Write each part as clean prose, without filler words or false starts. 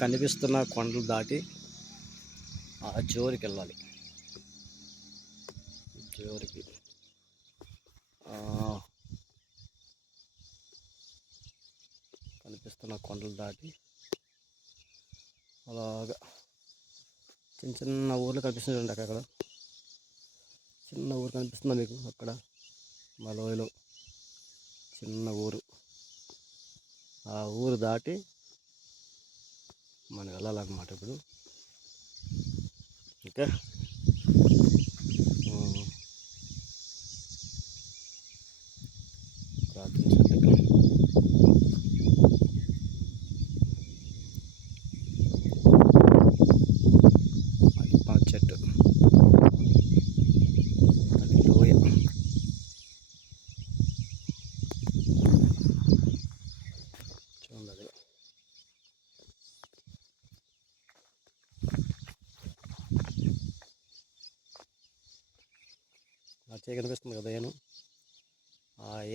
కనిపిస్తున్న కొండలు దాటి ఆ జోరికి వెళ్ళాలి. జోరికి కనిపిస్తున్న కొండలు దాటి అలాగా చిన్న చిన్న ఊర్లు కనిపిస్తుంది. అక్కడ చిన్న ఊరు కనిపిస్తుందా మీకు? అక్కడ మా లోయలో చిన్న ఊరు. ఆ ఊరు దాటి మనం వెళ్ళాలన్నమాట ఇప్పుడు. ఓకే, ప్రార్థించండి. అది మా చెట్టు, అది లోయ. చూడండి, అది నా చేయి కనిపిస్తుంది కదా.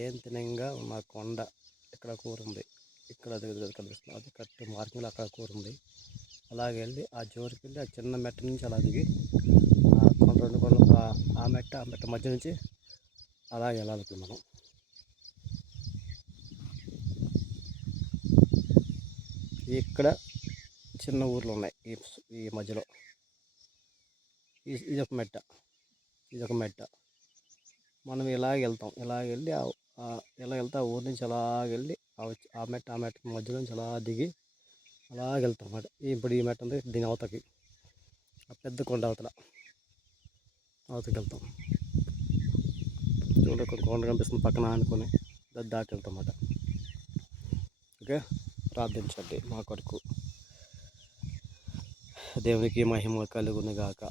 ఏం తినంగా మా కొండ ఇక్కడ కూర ఉంది. ఇక్కడ అది కనిపిస్తుంది. అది కరెక్ట్ మార్కింగ్లో అక్కడ కూర ఉంది. అలాగే వెళ్ళి ఆ జోరికి వెళ్ళి ఆ చిన్న మెట్ట నుంచి అలా దిగి ఆ కొండ, రెండు కొండలు, ఆ మెట్ట మధ్య నుంచి అలాగే వెళ్ళాలి ఇప్పుడు మనం. ఇక్కడ చిన్న ఊర్లు ఉన్నాయి ఈ మధ్యలో. ఇదొక మెట్ట, ఇదొక మెట్ట. మనం ఇలాగ వెళ్తాం. ఇలాగ వెళ్ళి ఇలా వెళ్తే ఆ ఊరి నుంచి అలాగెళ్ళి ఆ మెట్ట మధ్య నుంచి అలా దిగి అలాగ వెళ్తాం అన్నమాట. ఇప్పుడు ఈ మెట్ట ఉంది, దీని అవతకి ఆ పెద్ద కొండ అవతకి వెళ్తాం. చూడండి, ఒక కొండ కనిపిస్తుంది పక్కన అనుకొని దాటి వెళ్తాం అన్నమాట. ఓకే, ప్రార్థించండి మా కొరకు. దేవునికి మహిమ కలుగును గాక.